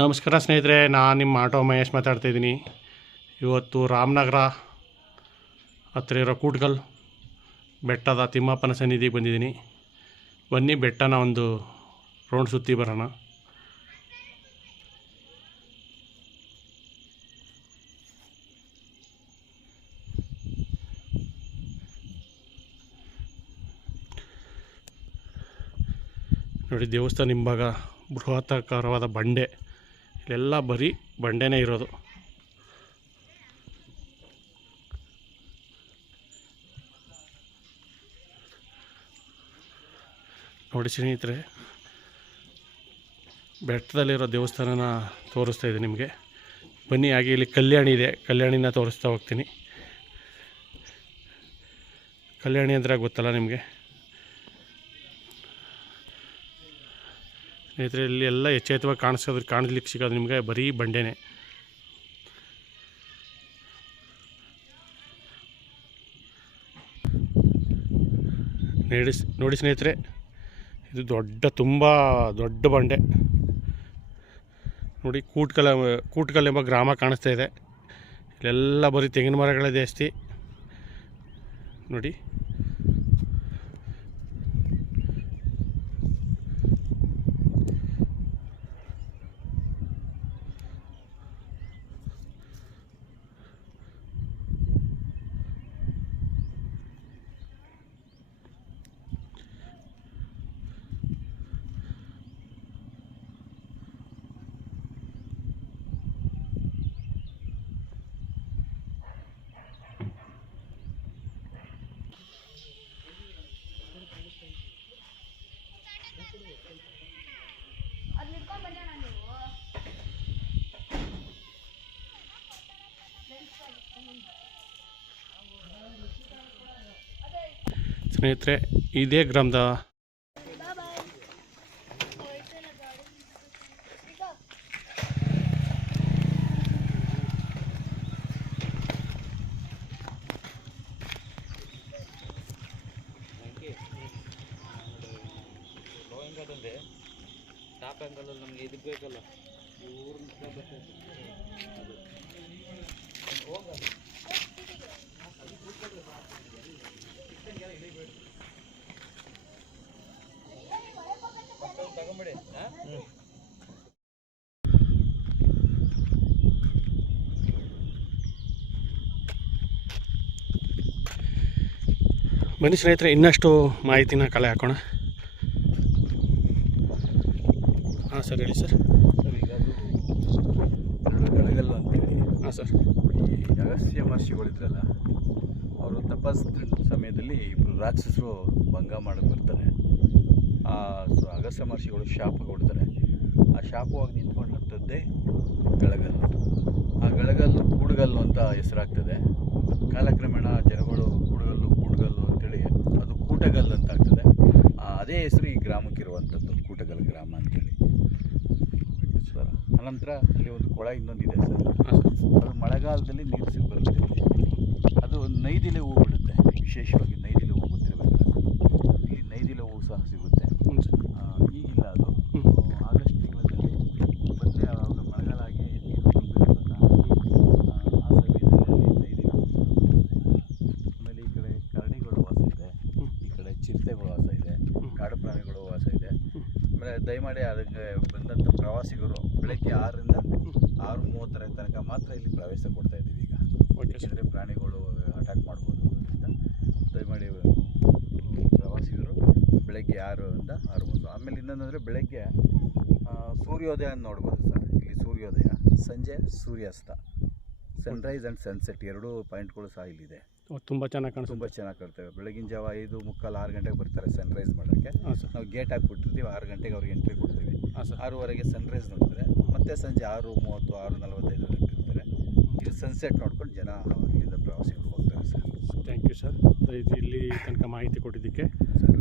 ನಮಸ್ಕಾರ ಸ್ನೇಹಿತರೆ, ನಾನು ನಿಮ್ಮ ಆಟೋ ಮಹೇಶ್ ಮಾತಾಡ್ತಾ ಇದ್ದೀನಿ. ಇವತ್ತು ರಾಮನಗರ ಹತ್ತಿರ ಇರೋ ಕೂಟ್ಗಲ್ ಬೆಟ್ಟದ ತಿಮ್ಮಪ್ಪನ ಸನ್ನಿಧಿಗೆ ಬಂದಿದ್ದೀನಿ. ಬನ್ನಿ, ಬೆಟ್ಟನ ಒಂದು ರೌಂಡ್ ಸುತ್ತಿ ಬರೋಣ. ನೋಡಿ, ದೇವಸ್ಥಾನ ಹಿಂಭಾಗ ಬೃಹತ್ತಾಕಾರವಾದ ಬಂಡೆ. ಇಲ್ಲೆಲ್ಲ ಬರೀ ಬಂಡೆನೇ ಇರೋದು. ನೋಡಿ ಸ್ನೇಹಿತರೆ, ಬೆಟ್ಟದಲ್ಲಿರೋ ದೇವಸ್ಥಾನನ ತೋರಿಸ್ತಾ ಇದೆ ನಿಮಗೆ. ಬನ್ನಿ, ಹಾಗೆ ಇಲ್ಲಿ ಕಲ್ಯಾಣಿ ಇದೆ. ಕಲ್ಯಾಣಿನ ತೋರಿಸ್ತಾ ಹೋಗ್ತೀನಿ. ಕಲ್ಯಾಣಿ ಅಂದರೆ ಗೊತ್ತಲ್ಲ ನಿಮಗೆ? ಸ್ನೇಹಿತರೆ ಇಲ್ಲಿ ಎಲ್ಲ ಎಚ್ಚೆತ್ತವಾಗಿ ಕಾಣಿಸೋದ್ರೆ ಕಾಣಲಿಕ್ಕೆ ಸಿಗೋದು ನಿಮಗೆ ಬರೀ ಬಂಡೆನೇ. ನೋಡಿ ಸ್ನೇಹಿತರೆ, ಇದು ದೊಡ್ಡ, ತುಂಬ ದೊಡ್ಡ ಬಂಡೆ. ನೋಡಿ, ಕೂಟ್ಕಲ್ ಕೂಟ್ಕಲ್ ಎಂಬ ಗ್ರಾಮ ಕಾಣಿಸ್ತಾ ಇದೆ. ಇಲ್ಲೆಲ್ಲ ಬರೀ ತೆಂಗಿನ ಮರಗಳೇ ಜಾಸ್ತಿ. ನೋಡಿ ಸ್ನೇಹಿತರೆ ಇದೇ ಗ್ರಾಮದ ಟಾಪ್ ಆ್ಯಂಗಲಲ್ಲಿ ನಮಗೆ ಇದಕ್ಕೆ ಬೇಕಲ್ಲ ಊರಿನ ಬನ್ನಿ ಸ್ನೇಹಿತರೆ ಇನ್ನಷ್ಟು ಮಾಹಿತಿನ ಕಲೆ ಹಾಕೋಣ. ಹಾಂ ಸರ್ ಹೇಳಿ ಸರ್. ಈಗ ಅಂತೇಳಿ ಹಾಂ ಸರ್ ಈ ಅಗಸ್ತ್ಯ ಮಹರ್ಷಿಗಳಿದ್ರಲ್ಲ ಅವರು ತಪಸ್ ಸಮಯದಲ್ಲಿ ಇಬ್ಬರು ರಾಕ್ಷಸರು ಭಂಗ ಮಾಡಕ್ಕೆ ಬರ್ತಾರೆ. ಆ ಅಗಸ್ತ್ಯ ಮಹರ್ಷಿಗಳು ಶಾಪ ಕೊಡ್ತಾರೆ. ಆ ಶಾಪವಾಗಿ ನಿಂತ್ಕೊಂಡಂಥದ್ದೇ ಗಳಗಲ್ಲು. ಆ ಗಳಗಲ್ಲು ಕೂಡಗಲ್ಲು ಅಂತ ಹೆಸರಾಗ್ತದೆ. ಕಾಲಕ್ರಮೇಣ ಜನಗಳು ಕೂಡಗಲ್ಲು ಕೂಡಗಲ್ಲು ಅಂತೇಳಿ ಅದು ಕೂಟಗಲ್ಲು ಅಂತ ಆಗ್ತದೆ. ಆ, ಅದೇ ಹೆಸರು ಈ ಗ್ರಾಮಕ್ಕಿರುವಂಥದ್ದು ಕೂಟಗಲ್ ಗ್ರಾಮ ಅಂತೇಳಿ. ಸರ್. ಅನಂತರ ಅಲ್ಲಿ ಒಂದು ಕೊಳ ಇನ್ನೊಂದಿದೆ ಸರ್. ಅದು ಮಳೆಗಾಲದಲ್ಲಿ ನೀರು ಸಿಗ್ಬರುತ್ತೆ. ಅದು ನೈದಿಲೆ ಹೂ ಬಿಡುತ್ತೆ ವಿಶೇಷವಾಗಿ ನೈದಿಲೆ ಹೂ ಗೊತ್ತಿರಬೇಕು ಇಲ್ಲಿ ನೈದಿಲೆ ಹೂ ಸಹ ಸಿಗುತ್ತೆ ಹ್ಞೂ ಸರ್ ಆ, ಈಗಿಲ್ಲ ಅದು ಹ್ಮ್. ಆಗಸ್ಟ್ ತಿಂಗಳಲ್ಲಿ ಬಂದರೆ ಆವಾಗ ಮಳೆಗಾಲ ಆಗಿ ನೀರು ತುಂಬಿರುತ್ತಲ್ಲ ಆ ಆ ಸಮಯದಲ್ಲಿ ಅಲ್ಲಿ ನೈದಿಲೆ ಹೂ ಸಿಗುತ್ತೆ ಆಮೇಲೆ ಈ ಕಡೆ ಕರಡಿಗಳು ವಾಸ ಇದೆ ಹ್ಮ್. ಈ ಕಡೆ ಚಿರತೆಗಳು ವಾಸ ಇದೆ ಹ್ಮ್. ಕಾಡು ಪ್ರಾಣಿಗಳು ವಾಸ ಇದೆ ಹ್ಮ್. ಆಮೇಲೆ ದಯಮಾಡಿ ಅದಕ್ಕೆ ಬಂದಂಥ ಪ್ರವಾಸಿಗರು ಬೆಳಗ್ಗೆ ಆರರಿಂದ ಆರು ಮೂವತ್ತರ ತನಕ ಮಾತ್ರ ಇಲ್ಲಿ ಪ್ರವೇಶ ಕೊಡ್ತಾ ಇದ್ದೀವಿ ಈಗ. ಓಕೆ ಸರ್ ಪ್ರಾಣಿಗಳು ಅಟ್ಯಾಕ್ ಮಾಡ್ಬೋದು ಅಂತ. ದಯಮಾಡಿ ಪ್ರವಾಸಿಗರು ಬೆಳಗ್ಗೆ ಆರರಿಂದ ಆರು ಮೂವತ್ತು. ಆಮೇಲೆ ಇನ್ನೊಂದಂದರೆ ಬೆಳಗ್ಗೆ ಸೂರ್ಯೋದಯ ನೋಡ್ಬೋದು ಸರ್ ಇಲ್ಲಿ ಸೂರ್ಯೋದಯ ಸಂಜೆ ಸೂರ್ಯಾಸ್ತ. ಸನ್ರೈಸ್ ಆ್ಯಂಡ್ ಸನ್ಸೆಟ್ ಎರಡೂ ಪಾಯಿಂಟ್ಗಳು ಸಹ ಇಲ್ಲಿದೆ. ತುಂಬ ಚೆನ್ನಾಗಿ ಕಾಣಿಸುತ್ತೆ. ತುಂಬ ಚೆನ್ನಾಗಿ ಕಾಣ್ತೇವೆ ಬೆಳಗಿನ ಜಾವ ಐದು ಮುಕ್ಕಾಲು ಆರು ಗಂಟೆಗೆ ಬರ್ತಾರೆ ಸನ್ರೈಸ್ ಮಾಡೋಕ್ಕೆ ನಾವು ಗೇಟ್ ಹಾಕ್ಬಿಟ್ಟಿರ್ತೀವಿ ಆರು ಗಂಟೆಗೆ ಅವ್ರಿಗೆ ಎಂಟ್ರಿ ಕೊಡ್ತೀವಿ. ಆರೂವರೆಗೆ ಸನ್ರೈಸ್ ನೋಡ್ತಾರೆ ಮತ್ತೆ ಸಂಜೆ ಆರು ಮೂವತ್ತು ಆರು ನಲವತ್ತೈದು ಗಂಟೆ ಇರ್ತಾರೆ ಇದು ಸನ್ಸೆಟ್ ನೋಡ್ಕೊಂಡು ಜನ ಇಲ್ಲಿಂದ ಪ್ರವಾಸಿಗರು ಹೋಗ್ತಾರೆ ಸರ್. ಥ್ಯಾಂಕ್ ಯು ಸರ್ ಇದು ಇಲ್ಲಿ ತನಕ ಮಾಹಿತಿ ಕೊಟ್ಟಿದ್ದಕ್ಕೆ. ಸರ್.